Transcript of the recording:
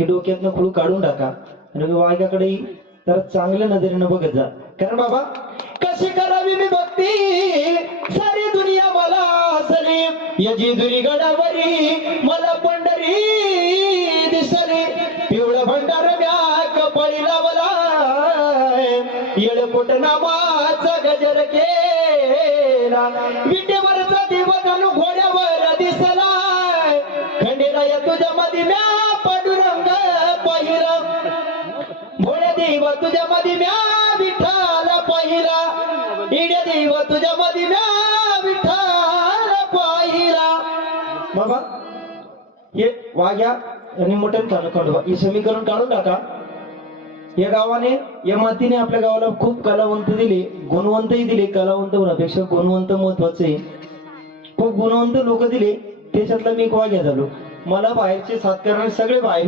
ही डोक्यातनं खुळू काढून टाका आणि वाघ्याकडे तर चांगल्या नजरेनं बघत जा. कारण बाबा कशी करावी मी भक्ती सारी दुनिया मला हसली यजी दुरी गडावरी मला पंढरी दिसली पिवळं भंडार म्या कपाळी लावला येळकोट नामाचा गजर केला विटेवरचा दिवा घालू घोड्यावर दिसला खंडेराया तुझ्या मध्ये म्या पांडुरंग पाहिला भोळ्या देवा तुझ्या मध्ये म्या विठ्ठल पाहिला इड्या देवा तुझ्या मध्ये म्या विठ्ठल पाहिला. बाबा हे वाघ्या आणि मोठ्यान खंडोबा हे समीकरण काढून टाका. या गावाने या मातीने आपल्या गावाला खूप कलावंत दिले गुणवंतही दिले. कलावंत होण्यापेक्षा गुणवंत महत्वाचे. खूप गुणवंत लोक दिले त्याच्यातला मी एक वाघ्या झालो. मला बाहेरचे साथ करणारे सगळे बाहेर